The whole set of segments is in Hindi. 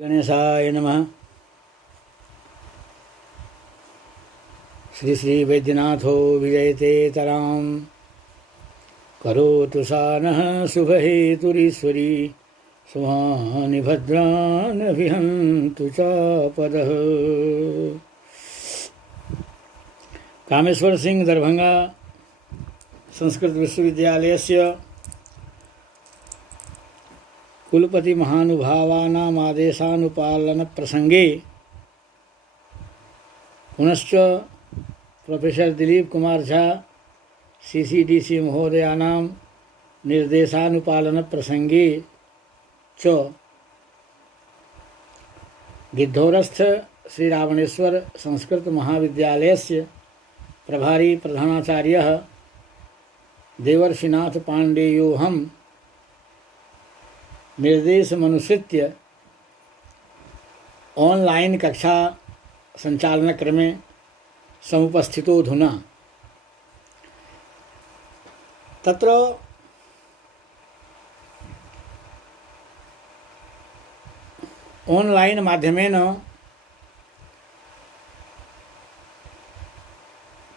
गणेशाय नमः। श्री श्री वैद्यनाथो विजयते तरां करोतु सानः शुभहेतुरीश्वरी शुभानि भद्रान् विहन्तु चापदः। कामेश्वर सिंह दरभंगा संस्कृत विश्वविद्यालयस्य कुलपति महानुभावानाम् आदेशानुपालन प्रसंगे पुनश्च प्रोफेसर दिलीप कुमार झा सीसीडीसी महोदयानां निर्देशानुपालन प्रसंगे च गिद्धौरस्थ श्री रावणेश्वर संस्कृत महाविद्यालयस्य प्रभारी प्रधानाचार्यः देवर्षिनाथ पाण्डेयोऽहं निर्देशमनुसृत्य ऑनलाइन कक्षा संचालनक्रमे समुपस्थितोऽधुना तत्र ऑनलाइन माध्यमेन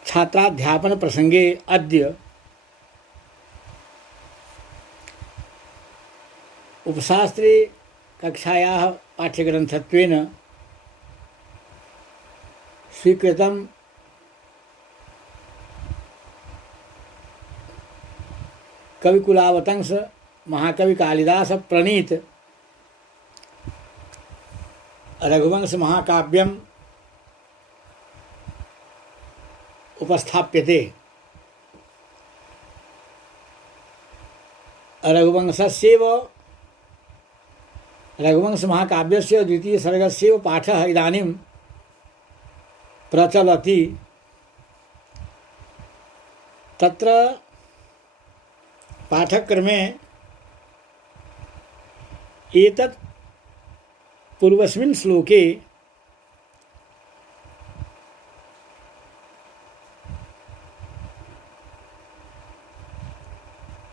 छात्राध्यापन प्रसंगे अद्य उपशास्त्री कक्षायाः पाठ्यग्रन्थत्वेन स्वीकृतं कविकुलावतंस महाकवि कालिदास प्रणीत रघुवंश महाकाव्यम् उपस्थाप्यते। रघुवंश महाकाव्यस्य द्वितीय सर्गस्य पाठः इदानीं प्रचलति। तत्र पाठक्रमे एतत् पूर्वस्मिन् श्लोके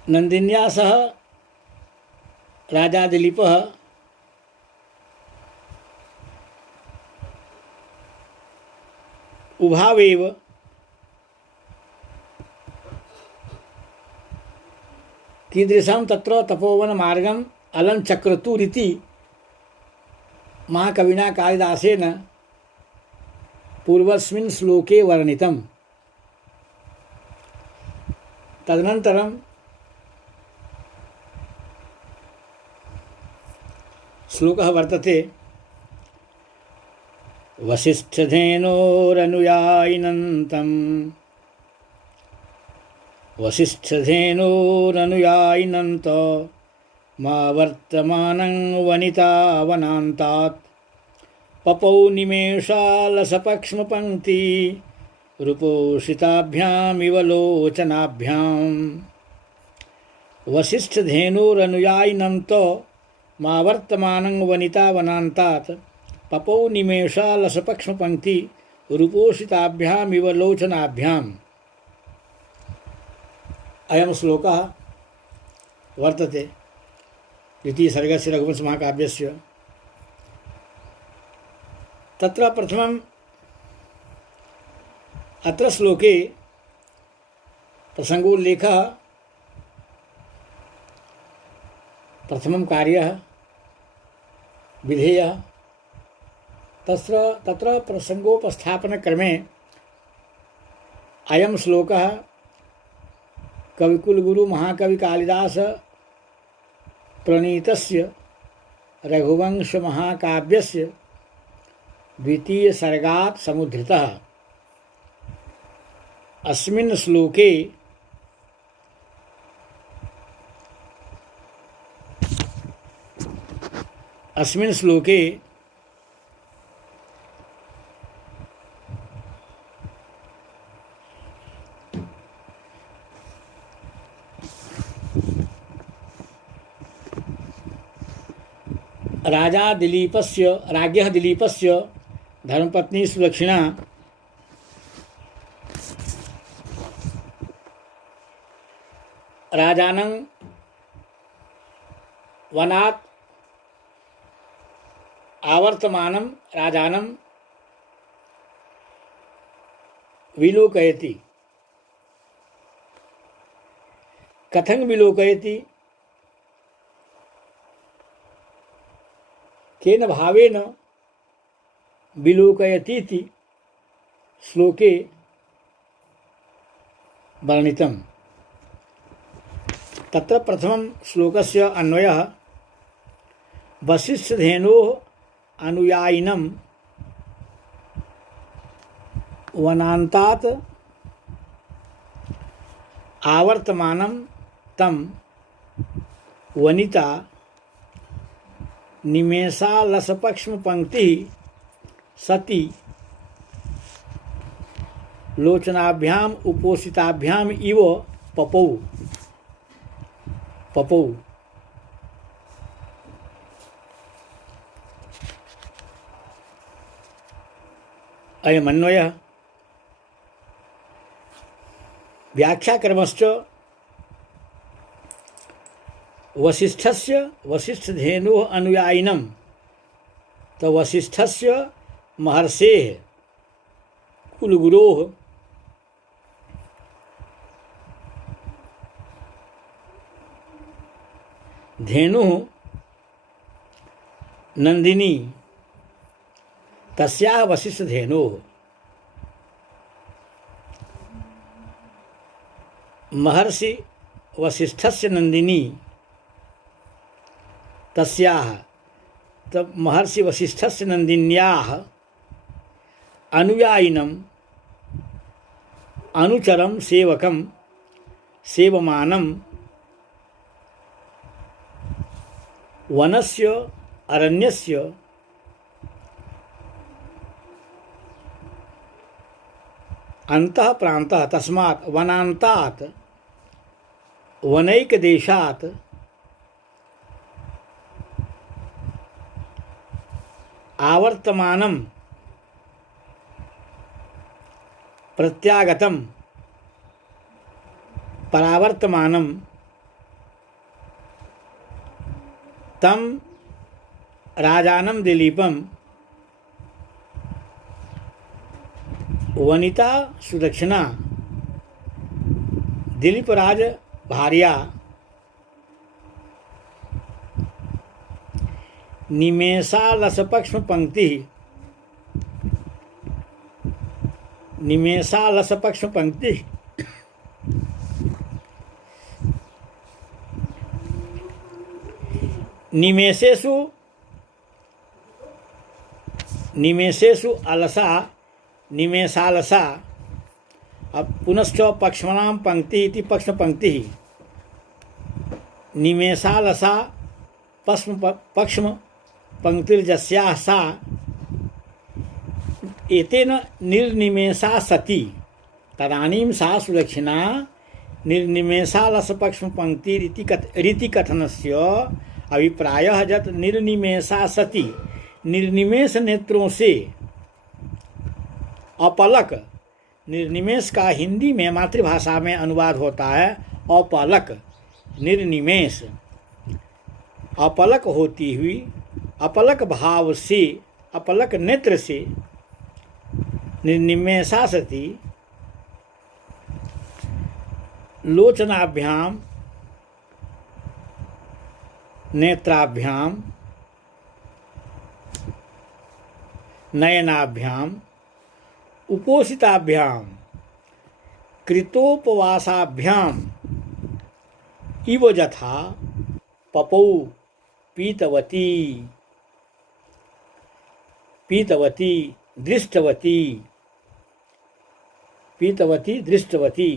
नन्दिन्या सह राजा दिलीपः उभावेव कीदृशं तत्र तपोवन मार्गम अलं चक्रतुरिति महाकविना कालिदासेन पूर्वस्मिन् श्लोके वर्णितम्। तदनन्तरं श्लोकः वर्तते वसिष्ठधेनोरनुयायिनन्त मा वर्तमानं वनितावनान्तात् पपौ निमेषालसपक्ष्मपङ्क्ति रूपोषिताभ्यामिव लोचनाभ्याम्। वसिष्ठधेनोरनुयायिनन्त मा वर्तमानं वनितावनान्तात् पपौ निमेषालसपक्ष्मपङ्क्ति रूपोषिताभ्यामिव लोचनाभ्याम्। अयं श्लोकः वर्तते द्वितीय सर्गस्य रघुवंश महाकाव्यस्य। तत्र प्रथमम् अत्र श्लोके प्रसंगोल्लेखः प्रथमं कार्यः विधेयः। तत्र प्रसंगोपस्थापनक्रमे अयं श्लोकः कविकुलगुरु महाकवि कालिदास प्रणीतस्य रघुवंश महाकाव्यस्य द्वितीय सर्गात् समुद्धृतः। अस्मिन् श्लोके राज्ञः दिलीपस्य धर्मपत्नी सुदक्षिणा राजानं वनात् आवर्तमानं राजानं विलोकयति। कथं विलोकयति? केन भावेन विलोकयतीति श्लोके वर्णितम्। तत्र प्रथमं श्लोकस्य अन्वयः वसिष्ठधेनोः अनुयायिनं वनान्तात् आवर्तमानं तं वनिता निमेषालसपक्ष्मपङ्क्तिः सती लोचनाभ्याम उपोषिताभ्याम इव पपौ पपौ। अयमन्वयः व्याख्याक्रमश्च वसिष्ठस्य वसिष्ठधेनोः अनुयायिनं तो वसिष्ठस्य महर्षेः कुलगुरोः धेनुः नंदिनी तस्याः वसिष्ठधेनोः। महर्षि वसिष्ठस्य नंदिनी तस्याः, तब महर्षि वसिष्ठस्य नंदिन्याः अनुयायिनम् अनुचरं सेवकं सेवमानं वनस्य अरण्यस्य अन्तः प्रान्तः तस्मात् वनान्तात् वनैकदेशात् आवर्तमानं प्रत्यागतं परावर्तमानं तं राजानं दिलीपं वनिता सुदक्षिणा दिलीपराज भार्या निमेषालसपक्ष्मपङ्क्तिः निमेषालसपक्ष्मपङ्क्तिः निमेषेषु निमेषेषु अलसा निमेषालसा। अब पुनश्च पक्ष्मणां पंक्ति इति पक्ष्मपङ्क्तिः निमेषालसा पक्ष्मपङ्क्तिर्यस्याः सा एतेन निर्निमेषा सती तदानीं सा सुदक्षिणा निर्निमेषालसपक्ष्मपङ्क्तिरिति कथनस्य अभिप्रायः यत् निर्निमेषा सती निर्निमेष नेत्रों से अपलक। निर्निमेष का हिंदी में मातृभाषा में अनुवाद होता है अपलक। निर्निमेष अपलक होती हुई अपलक भाव से अपलक नेत्र से निर्निमेषा सती लोचनाभ्याम नेत्राभ्याम नयनाभ्याम उपोषिताभ्याम कृतोपवासाभ्याम इव यथा पपौ पीतवती पीतवती दृष्टवती पीतवती दृष्टवती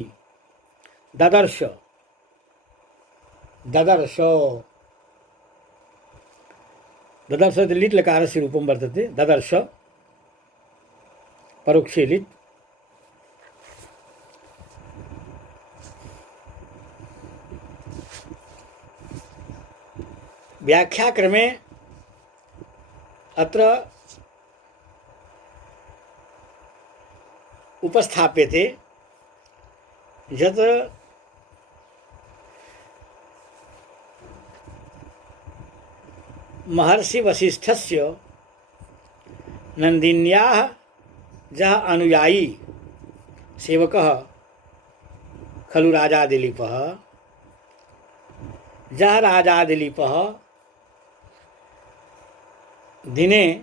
ददर्श ददर्श ददर्श लिट् लकारस्य रूपं वर्तते। ददर्श परोक्षे लिट्। व्याख्याक्रमे अत्र उपस्थाप्यते यत् महर्षि वसिष्ठस्य नंदिन्याः जः अनुयायी सेवकः खलु राजा दिलीपः जः राजा दिलीपः दिने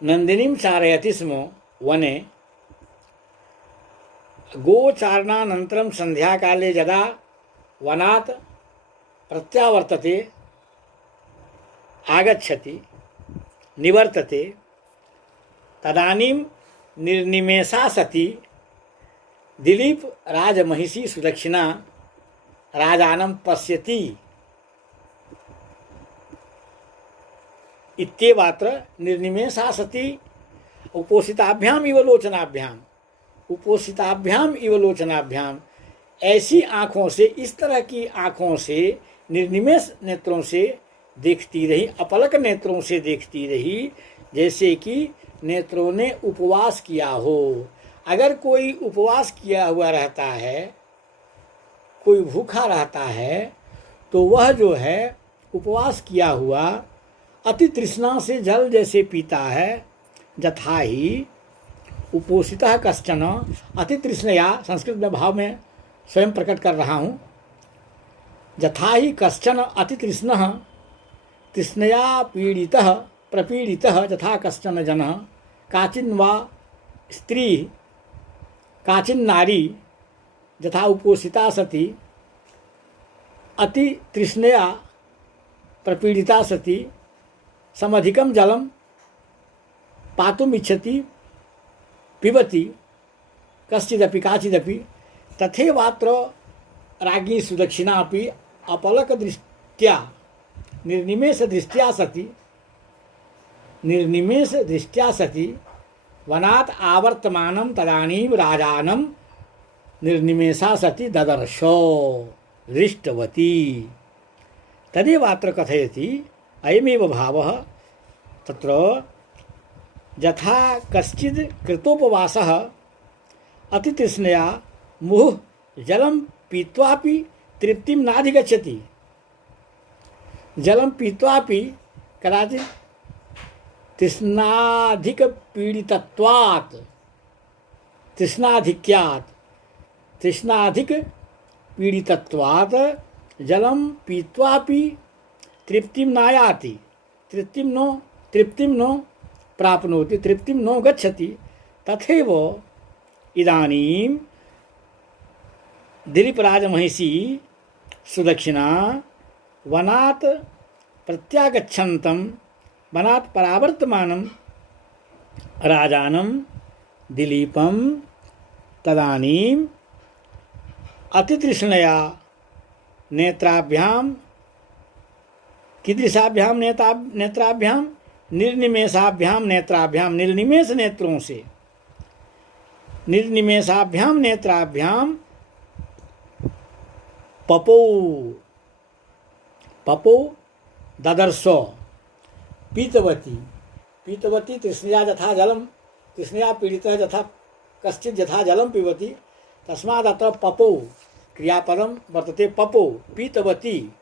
नंदिनीं चारयति स्म वने गोचारणानन्तरं सन्ध्याकाले यदा वनात् प्रत्यावर्तते आगच्छति निवर्तते तदानीं निर्निमेषा सती दिलीप राजमहिषी सुदक्षिणा राजानं पश्यति इत्येवात्र निर्निमेषा सती उपोषिताभ्याम इव लोचनाभ्याम ऐसी आँखों से, इस तरह की आँखों से, निर्निमेष नेत्रों से देखती रही, अपलक नेत्रों से देखती रही, जैसे कि नेत्रों ने उपवास किया हो। अगर कोई उपवास किया हुआ रहता है, कोई भूखा रहता है, तो वह जो है उपवास किया हुआ अति तृष्णा से जल जैसे पीता है, यथा ही उपोषितः कश्चन अति तृष्णया, संस्कृत में भाव में स्वयं प्रकट कर रहा हूँ, यथा ही कश्चन अति तृष्णः तृष्णया पीड़ितः प्रपीड़ितः यथा कश्चन जनः काचिन् वा स्त्री काचिन् नारी यथा उपोषिता सती अति तृष्णया प्रपीड़िता सती समधिकं जलं पातुम् इच्छति पिबति कश्चिदपि काचिदपि तथैवात्र राज्ञी सुदक्षिणा अपि अपलक दृष्ट्या निर्निमेष दृष्ट्या सती वनात् आवर्तमानं तदानीं राजानं निर्निमेषा सती ददर्शो दृष्टवती। तदेवात्र कथयति अयमेव भावः तत्र यथा कश्चित् कृतोपवासः अतितृष्णया मुहुः जलं पीत्वापि तृप्तिं नाधिगच्छति, जलं पीत्वापि कदाचित् तृष्णाधिकपीडितत्वात् तृष्णाधिकपीडितत्वात् जलं पीत्वापि तृप्तिं नायाति, तृप्तिं नो प्राप्नोति, तृप्तिं नो गच्छति। तथैव इदानीं दिलीपराजमहिषी सुदक्षिणा वनात् प्रत्यागच्छन्तं वनात् परावर्तमानं राजानं दिलीपं तदानीं अतितृष्णया नेत्राभ्यां कीदृशाभ्यां नेत्राभ्यां निर्निमेषाभ्यां नेत्राभ्यां, निर्निमेष नेत्रों से, निर्निमेषाभ्यां नेत्राभ्यां पपौ ददर्शो पीतवती तृष्णया यथा जलं, तृष्णया पीडितः यथा कश्चित् यथा जलं पिबति, तस्मात् अत्र पपौ क्रियापदं वर्तते। पपौ पीतवती,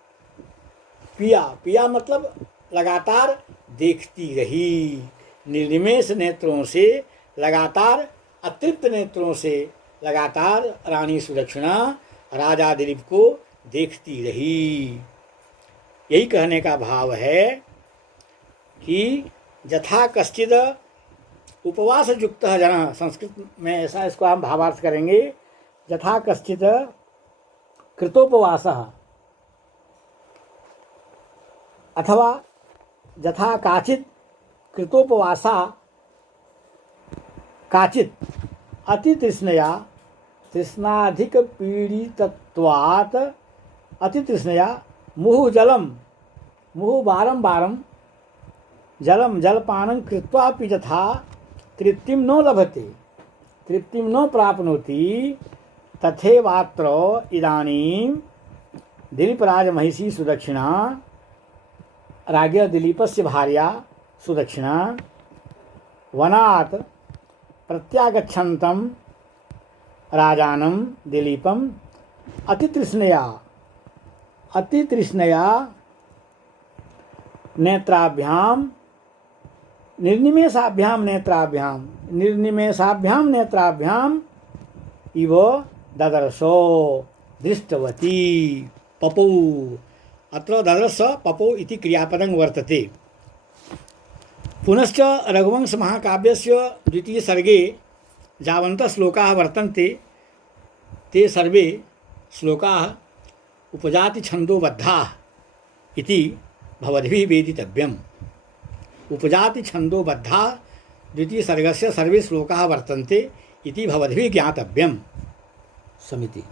पिया मतलब लगातार देखती रही, निर्निमेष नेत्रों से लगातार, अतृप्त नेत्रों से लगातार रानी सुदक्षिणा राजा दिलीप को देखती रही। यही कहने का भाव है कि यथा कश्चिद उपवास युक्त जन, संस्कृत में ऐसा इसको हम भावार्थ करेंगे, यथा कश्चिद कृतोपवासः अथवा यथा काचित् कृतोपवासा काचित् अतितृष्णया तृष्णाधिकपीडितत्वात् अतितृष्णया मुहुः बारं जलपानं कृत्वापि यथा तृप्तिं न लभते, तृप्तिं न प्राप्नोति, तथैवात्र इदानीं दिलीपराजमहिषी सुदक्षिणा राज्ञ दिलीपस्य भार्या सुदक्षिणा वनात् प्रत्यागच्छन्तं राजानं दिलीपं अतितृष्णया नेत्राभ्यां निर्निमेषाभ्याम नेत्राभ्याम इव ददर्शो दृष्टवती पपौ। अत्र ददर्श पपौ इति क्रियापदं वर्तते। पुनश्च रघुवंश महाकाव्यस्य द्वितीय सर्गे यावन्तः श्लोकाः वर्तन्ते ते सर्वे श्लोकाः उपजाति छन्दोबद्धाः इति भवद्भिः वेदितव्यम्। उपजाति छन्दोबद्धाः द्वितीय सर्गस्य सर्वे श्लोकाः वर्तन्ते इति भवद्भिः ज्ञातव्यम् समिति।